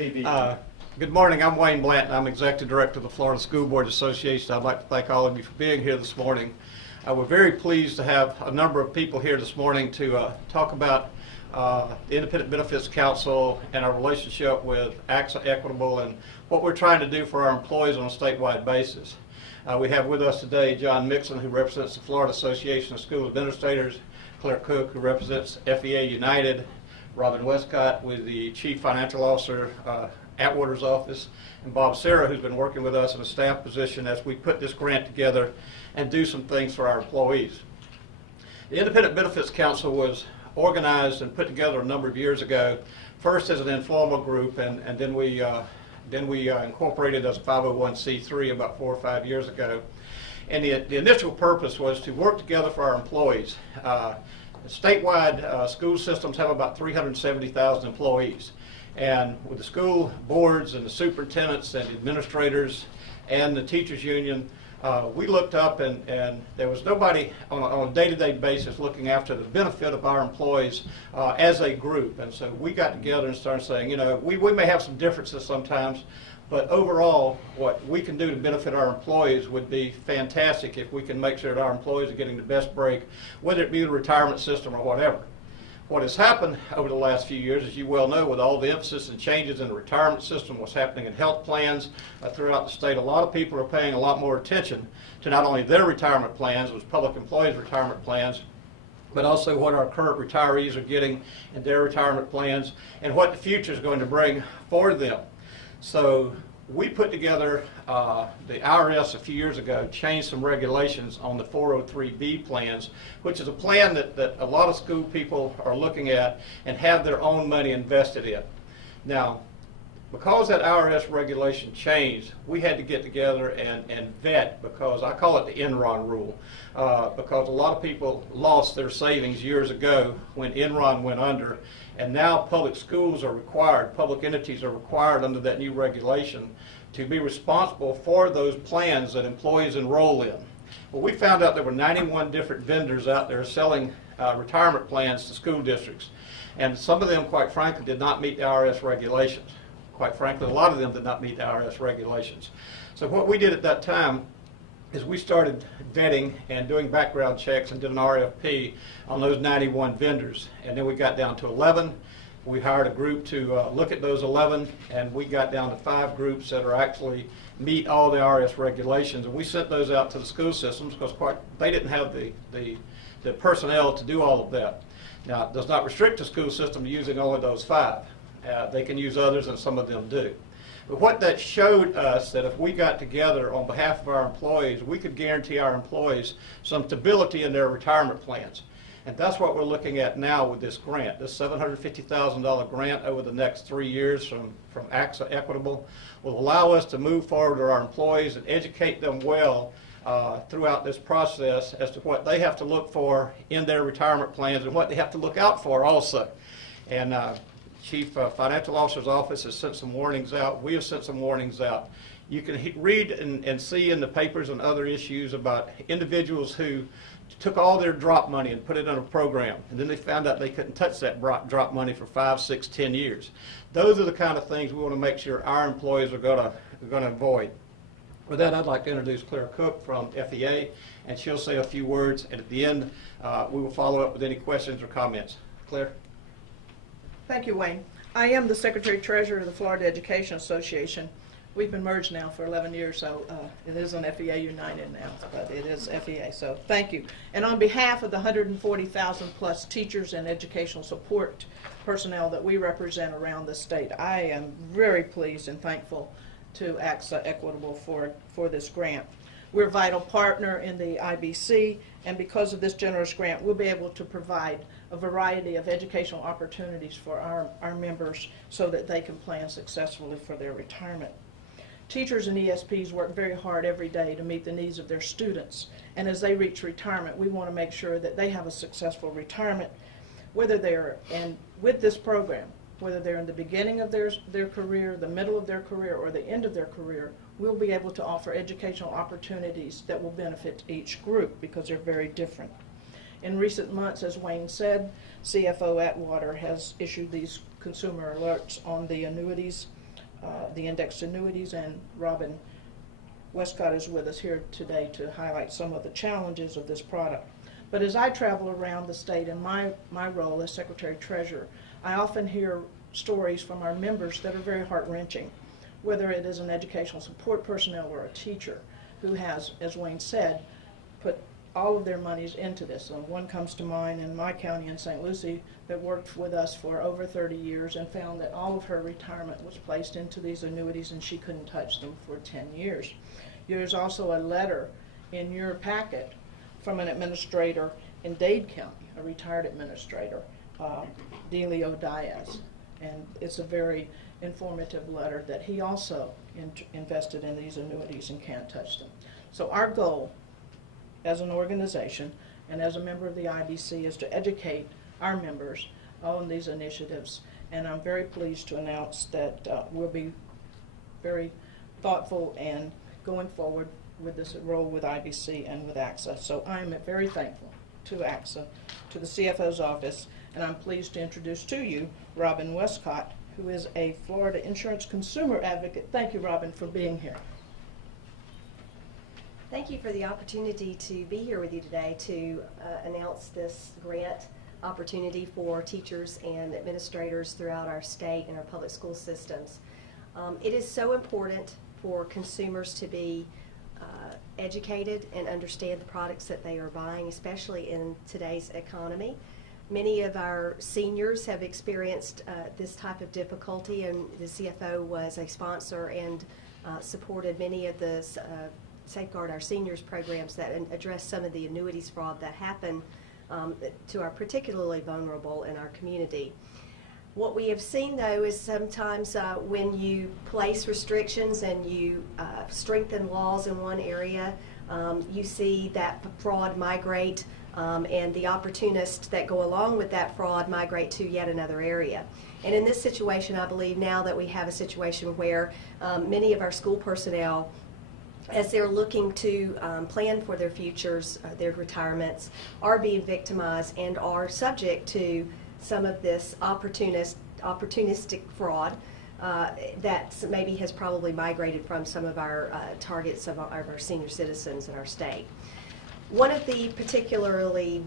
TV. Good morning. I'm Wayne Blanton. I'm Executive Director of the Florida School Board Association. I'd like to thank all of you for being here this morning. We're very pleased to have a number of people here this morning to talk about the Independent Benefits Council and our relationship with AXA Equitable and what we're trying to do for our employees on a statewide basis. We have with us today John Mixon, who represents the Florida Association of School Administrators, Claire Cook, who represents FEA United, Robin Westcott with the Chief Financial Officer, Atwater's office, and Bob Serra, who's been working with us in a staff position as we put this grant together and do some things for our employees. The Independent Benefits Council was organized and put together a number of years ago, first as an informal group, and then we incorporated as a 501c3 about 4 or 5 years ago. And the initial purpose was to work together for our employees. Statewide school systems have about 370,000 employees. And with the school boards and the superintendents and the administrators and the teachers union, we looked up and there was nobody on a day-to-day basis looking after the benefit of our employees as a group. And so we got together and started saying, you know, we may have some differences sometimes, but overall what we can do to benefit our employees would be fantastic if we can make sure that our employees are getting the best break, whether it be the retirement system or whatever. What has happened over the last few years, as you well know, with all the emphasis and changes in the retirement system, what's happening in health plans throughout the state, a lot of people are paying a lot more attention to not only their retirement plans, those public employees' retirement plans, but also what our current retirees are getting in their retirement plans and what the future is going to bring for them. So we put together, the IRS a few years ago changed some regulations on the 403B plans, which is a plan that a lot of school people are looking at and have their own money invested in. Now, because that IRS regulation changed, we had to get together and vet, because I call it the Enron rule, because a lot of people lost their savings years ago when Enron went under, and now public schools are required, public entities are required under that new regulation to be responsible for those plans that employees enroll in. Well, we found out there were 91 different vendors out there selling retirement plans to school districts, and some of them, quite frankly, did not meet the IRS regulations. Quite frankly, a lot of them did not meet the IRS regulations. So what we did at that time is we started vetting and doing background checks and did an RFP on those 91 vendors. And then we got down to 11. We hired a group to look at those 11, and we got down to 5 groups that are actually meet all the IRS regulations. And we sent those out to the school systems because they didn't have the personnel to do all of that. Now, it does not restrict the school system to using only those 5. They can use others, and some of them do. But what that showed us, that if we got together on behalf of our employees, we could guarantee our employees some stability in their retirement plans. And that's what we're looking at now with this grant. This $750,000 grant over the next 3 years from AXA Equitable will allow us to move forward with our employees and educate them well throughout this process as to what they have to look for in their retirement plans and what they have to look out for also. And Chief Financial Officer's office has sent some warnings out. We have sent some warnings out. You can read and see in the papers and other issues about individuals who took all their drop money and put it in a program, and then they found out they couldn't touch that drop money for 5, 6, 10 years. Those are the kind of things we want to make sure our employees are going to avoid. With that, I'd like to introduce Claire Cook from FEA, and she'll say a few words, and at the end we will follow up with any questions or comments. Claire? Thank you, Wayne. I am the Secretary-Treasurer of the Florida Education Association. We've been merged now for 11 years, so it is an FEA United now, but it is FEA, so thank you. And on behalf of the 140,000 plus teachers and educational support personnel that we represent around the state, I am very pleased and thankful to AXA Equitable for this grant. We're a vital partner in the IBC, and because of this generous grant, we'll be able to provide a variety of educational opportunities for our members so that they can plan successfully for their retirement. Teachers and ESPs work very hard every day to meet the needs of their students, and as they reach retirement, we want to make sure that they have a successful retirement, whether they're with this program, whether they're in the beginning of their career, the middle of their career, or the end of their career. We'll be able to offer educational opportunities that will benefit each group because they're very different. In recent months, as Wayne said, CFO Atwater has issued these consumer alerts on the annuities the indexed annuities, and Robin Westcott is with us here today to highlight some of the challenges of this product. But as I travel around the state in my role as Secretary Treasurer, I often hear stories from our members that are very heart-wrenching, whether it is an educational support personnel or a teacher who has, as Wayne said, put all of their monies into this. One comes to mind in my county in St. Lucie that worked with us for over 30 years and found that all of her retirement was placed into these annuities and she couldn't touch them for 10 years. There's also a letter in your packet from an administrator in Dade County, a retired administrator, Delio Diaz. And it's a very informative letter that he also invested in these annuities and can't touch them. So our goal as an organization and as a member of the IBC is to educate our members on these initiatives. And I'm very pleased to announce that we'll be very thoughtful and going forward with this role with IBC and with AXA. So I'm very thankful to AXA, to the CFO's office, and I'm pleased to introduce to you Robin Westcott, who is a Florida insurance consumer advocate. Thank you, Robin, for being here. Thank you for the opportunity to be here with you today to announce this grant opportunity for teachers and administrators throughout our state and our public school systems. It is so important for consumers to be educated and understand the products that they are buying, especially in today's economy. Many of our seniors have experienced this type of difficulty, and the CFO was a sponsor and supported many of the Safeguard Our Seniors programs that address some of the annuities fraud that happen to our particularly vulnerable in our community. What we have seen, though, is sometimes when you place restrictions and you strengthen laws in one area, you see that fraud migrate and the opportunists that go along with that fraud migrate to yet another area. And in this situation, I believe now that we have a situation where many of our school personnel, as they're looking to plan for their futures, their retirements, are being victimized and are subject to some of this opportunistic fraud that maybe has probably migrated from some of our targets of our senior citizens in our state. One of the particularly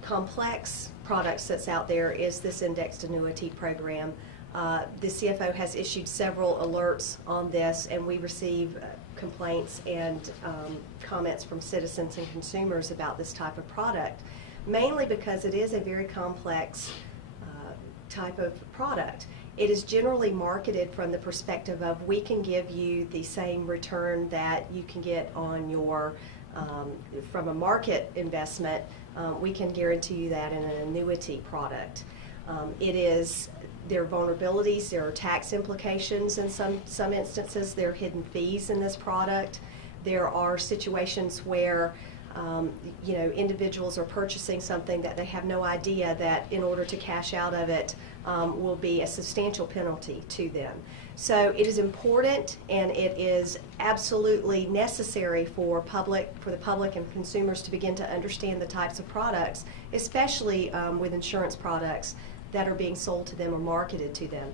complex products that's out there is this indexed annuity program. The CFO has issued several alerts on this, and we receive complaints and comments from citizens and consumers about this type of product, mainly because it is a very complex type of product. It is generally marketed from the perspective of we can give you the same return that you can get on your from a market investment. We can guarantee you that in an annuity product. There are vulnerabilities, there are tax implications in some instances, there are hidden fees in this product. There are situations where individuals are purchasing something that they have no idea that in order to cash out of it will be a substantial penalty to them. So it is important, and it is absolutely necessary for the public and consumers to begin to understand the types of products, especially with insurance products that are being sold to them or marketed to them.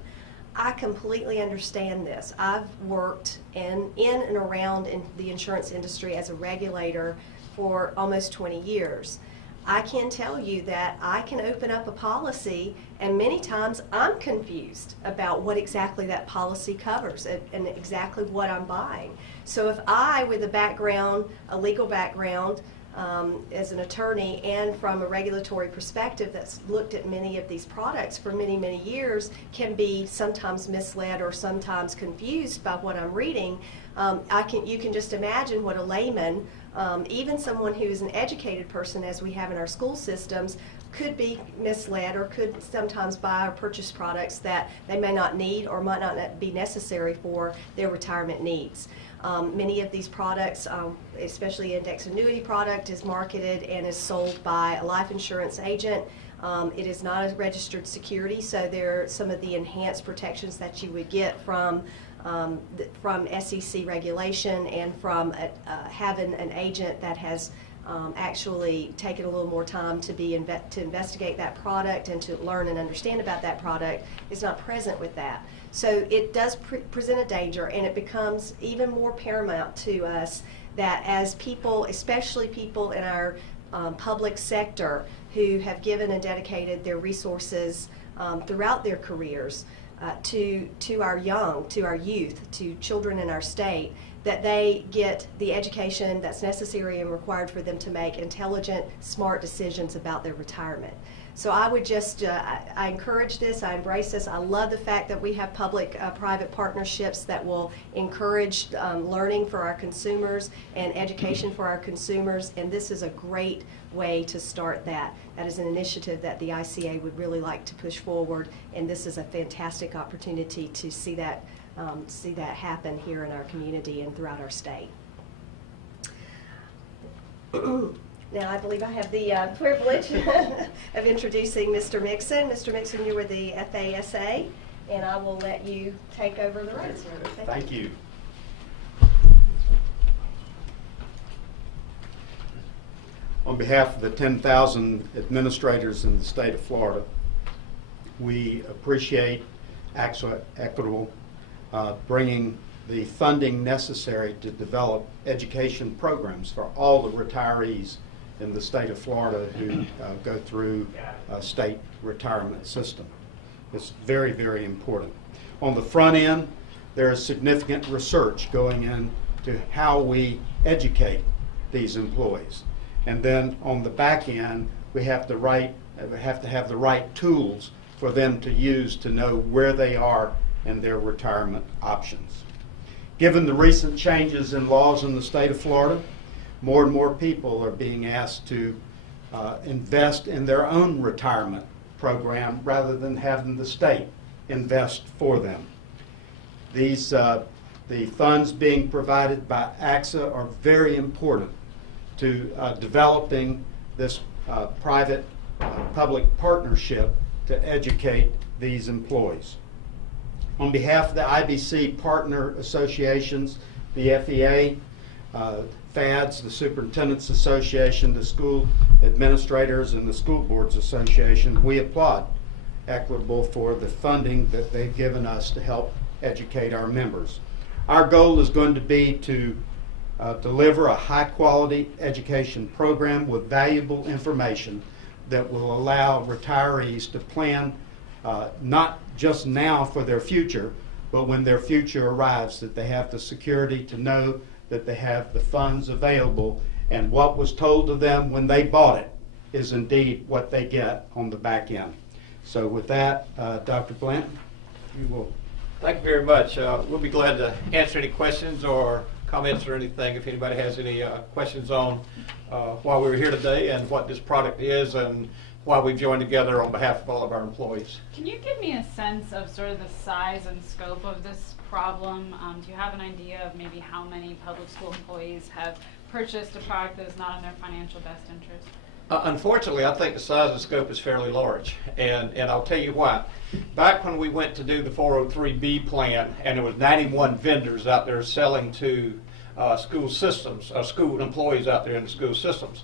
I completely understand this. I've worked in and around in the insurance industry as a regulator for almost 20 years. I can tell you that I can open up a policy, and many times I'm confused about what exactly that policy covers and exactly what I'm buying. So if I, with a legal background as an attorney and from a regulatory perspective that's looked at many of these products for many, many years, can be sometimes misled or sometimes confused by what I'm reading, you can just imagine what a layman, even someone who is an educated person, as we have in our school systems, could be misled or could sometimes buy or purchase products that they may not need or might not be necessary for their retirement needs. Many of these products, especially index annuity product, is marketed and is sold by a life insurance agent. It is not a registered security, so there are some of the enhanced protections that you would get from SEC regulation and from having an agent that has actually taken a little more time to investigate that product and to learn and understand about that product is not present with that. So it does present a danger, and it becomes even more paramount to us that as people, especially people in our public sector who have given and dedicated their resources throughout their careers to our youth, to children in our state, that they get the education that's necessary and required for them to make intelligent, smart decisions about their retirement. So I would just, I encourage this, I embrace this. I love the fact that we have public-private partnerships that will encourage learning for our consumers and education for our consumers, and this is a great way to start that. That is an initiative that the ICA would really like to push forward, and this is a fantastic opportunity to see that happen here in our community and throughout our state. Now, I believe I have the privilege of introducing Mr. Mixon. Mr. Mixon, you were the FASA, and I will let you take over the reins. Thank you. On behalf of the 10,000 administrators in the state of Florida, we appreciate Equitable bringing the funding necessary to develop education programs for all the retirees in the state of Florida who go through a state retirement system. It's very, very important. On the front end, there is significant research going into how we educate these employees. And then on the back end, we have to have the right tools for them to use to know where they are in their retirement options. Given the recent changes in laws in the state of Florida, more and more people are being asked to invest in their own retirement program rather than having the state invest for them. The funds being provided by AXA are very important to developing this private-public partnership to educate these employees. On behalf of the IBC partner associations, the FEA, FADS, the Superintendents Association, the School Administrators, and the School Boards Association, we applaud Equitable for the funding that they've given us to help educate our members. Our goal is going to be to deliver a high-quality education program with valuable information that will allow retirees to plan not just now for their future, but when their future arrives, that they have the security to know that they have the funds available, and what was told to them when they bought it is indeed what they get on the back end. So with that, Dr. Blanton, you will. Thank you very much. We'll be glad to answer any questions or comments or anything if anybody has any questions on why we were here today and what this product is and why we've joined together on behalf of all of our employees. Can you give me a sense of sort of the size and scope of this problem? Do you have an idea of maybe how many public school employees have purchased a product that is not in their financial best interest? Unfortunately, I think the size and scope is fairly large, and I'll tell you why. Back when we went to do the 403B plan, and there was 91 vendors out there selling to school systems, school employees out there in the school systems,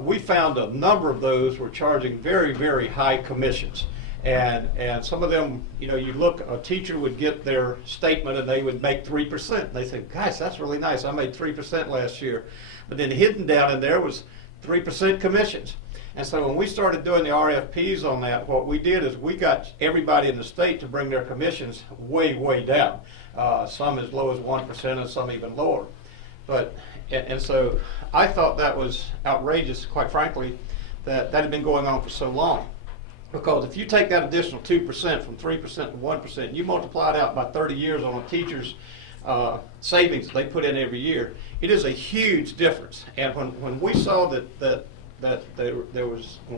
we found a number of those were charging very, very high commissions. And some of them, you know, you look, a teacher would get their statement and they would make 3%. They said, guys, that's really nice. I made 3% last year. But then hidden down in there was 3% commissions. And so when we started doing the RFPs on that, what we did is we got everybody in the state to bring their commissions way, way down. Some as low as 1% and some even lower. And so I thought that was outrageous, quite frankly, that had been going on for so long. Because if you take that additional 2% from 3% to 1%, you multiply it out by 30 years on a teacher's savings they put in every year, it is a huge difference. And when we saw when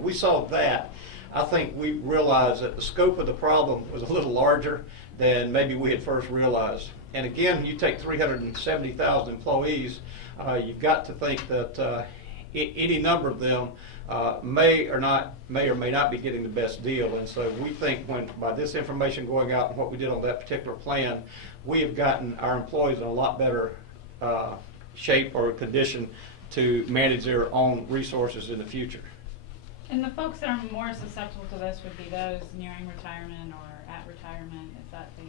we saw that, I think we realized that the scope of the problem was a little larger than maybe we had first realized. And again, you take 370,000 employees, you've got to think that any number of them may or may not be getting the best deal. And so we think by this information going out and what we did on that particular plan, we have gotten our employees in a lot better shape or condition to manage their own resources in the future. And the folks that are more susceptible to this would be those nearing retirement or at retirement. Is that the...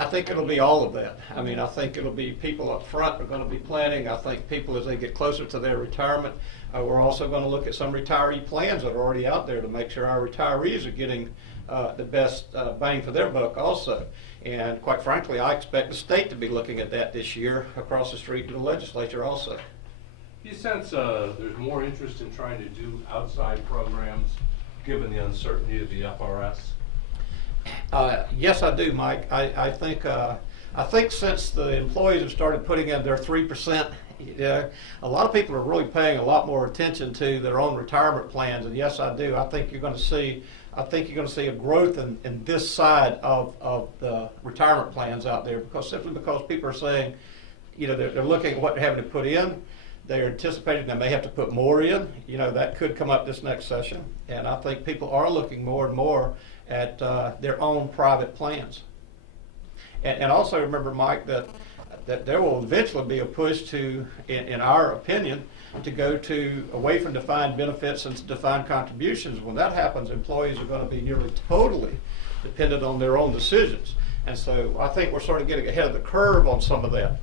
I think it'll be all of that. I mean, I think it'll be people up front are going to be planning. I think people as they get closer to their retirement, we're also going to look at some retiree plans that are already out there to make sure our retirees are getting the best bang for their buck also. And quite frankly, I expect the state to be looking at that this year across the street to the legislature also. Do you sense there's more interest in trying to do outside programs given the uncertainty of the FRS? Yes, I do, Mike. I think since the employees have started putting in their 3%, a lot of people are really paying a lot more attention to their own retirement plans. And yes, I do. I think you're going to see a growth in this side of the retirement plans out there, simply because people are saying, they're looking at what they're having to put in. They're anticipating they may have to put more in. That could come up this next session. And I think people are looking more and more at their own private plans. And also remember, Mike, that there will eventually be a push to, in our opinion, to go away from defined benefits and defined contributions. When that happens, employees are going to be nearly totally dependent on their own decisions. And so I think we're sort of getting ahead of the curve on some of that.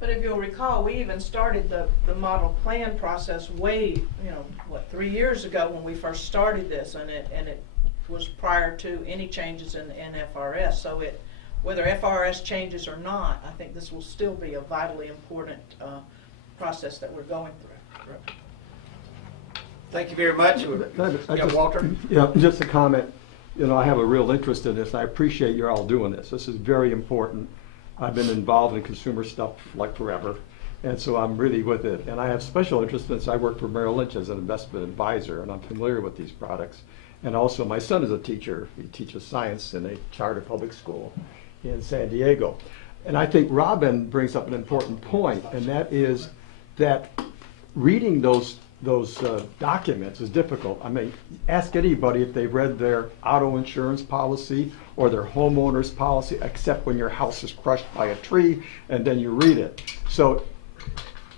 But if you'll recall, we even started the model plan process way, 3 years ago when we first started this, and it was prior to any changes in FRS. So whether FRS changes or not, I think this will still be a vitally important process that we're going through. Thank you very much. Walter? Yeah, just a comment. I have a real interest in this. I appreciate you're all doing this. This is very important. I've been involved in consumer stuff like forever, and so I'm really with it. And I have special interest since I work for Merrill Lynch as an investment advisor, and I'm familiar with these products. And also, my son is a teacher. He teaches science in a charter public school in San Diego. And I think Robin brings up an important point, and that is that reading those documents is difficult. I mean, ask anybody if they've read their auto insurance policy or their homeowner's policy, except when your house is crushed by a tree, and then you read it. So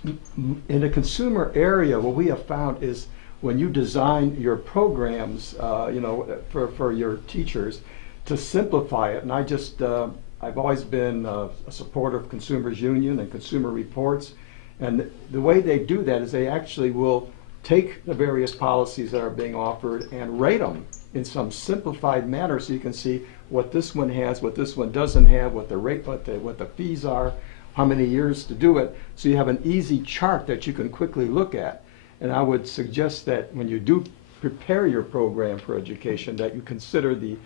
in the consumer area, what we have found is when you design your programs, for your teachers, to simplify it, and I've always been a supporter of Consumers Union and Consumer Reports, and the way they do that is they actually will take the various policies that are being offered and rate them in some simplified manner so you can see what this one has, what this one doesn't have, what the rate, what the fees are, how many years to do it, so you have an easy chart that you can quickly look at. And I would suggest that when you do prepare your program for education, that you consider the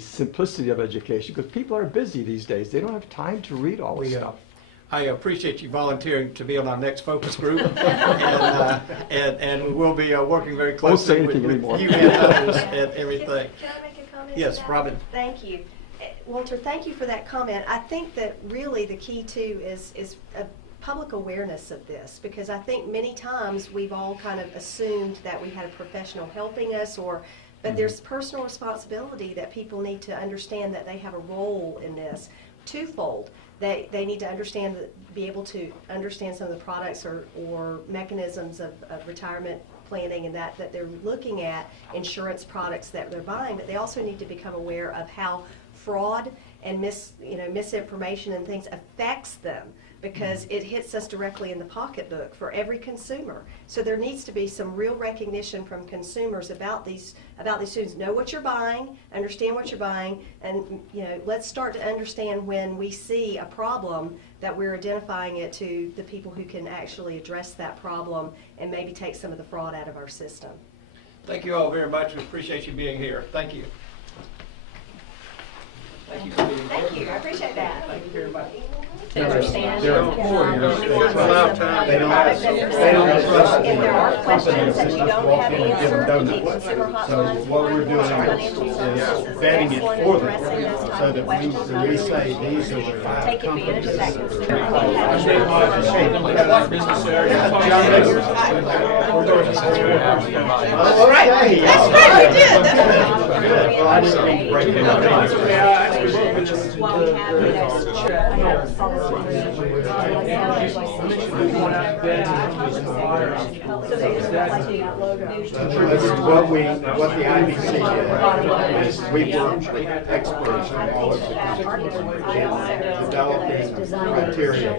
simplicity of education, because people are busy these days. They don't have time to read all this stuff. I appreciate you volunteering to be on our next focus group, and we will be working very closely with you and others and everything. Can I make a comment? Yes, Robin. Thank you. Walter, thank you for that comment. I think that really the key too is a public awareness of this, because I think many times we've all kind of assumed that we had a professional helping us, but there's personal responsibility that people need to understand that they have a role in this twofold. They need to be able to understand some of the products or mechanisms of retirement planning, and that they're looking at insurance products that they're buying, but they also need to become aware of how fraud and misinformation and things affects them, because it hits us directly in the pocketbook for every consumer. So there needs to be some real recognition from consumers about these students. Know what you're buying, understand what you're buying, and let's start to understand when we see a problem that we're identifying it to the people who can actually address that problem and maybe take some of the fraud out of our system. Thank you all very much. We appreciate you being here. Thank you. Thank you for being here. Thank you. I appreciate that. Thank you very much. To understand There are if there are questions that you don't have answered, the consumer hotline is what we're doing financial services is vetting it excellent for at them, addressing those so type that of questions. when we say these are the five Take advantage of that companies. consumer That's right. That's right, we did. Well, I didn't mean to break it up. While we have, That's what the IBC did, is we worked with experts from all over the country in developing criteria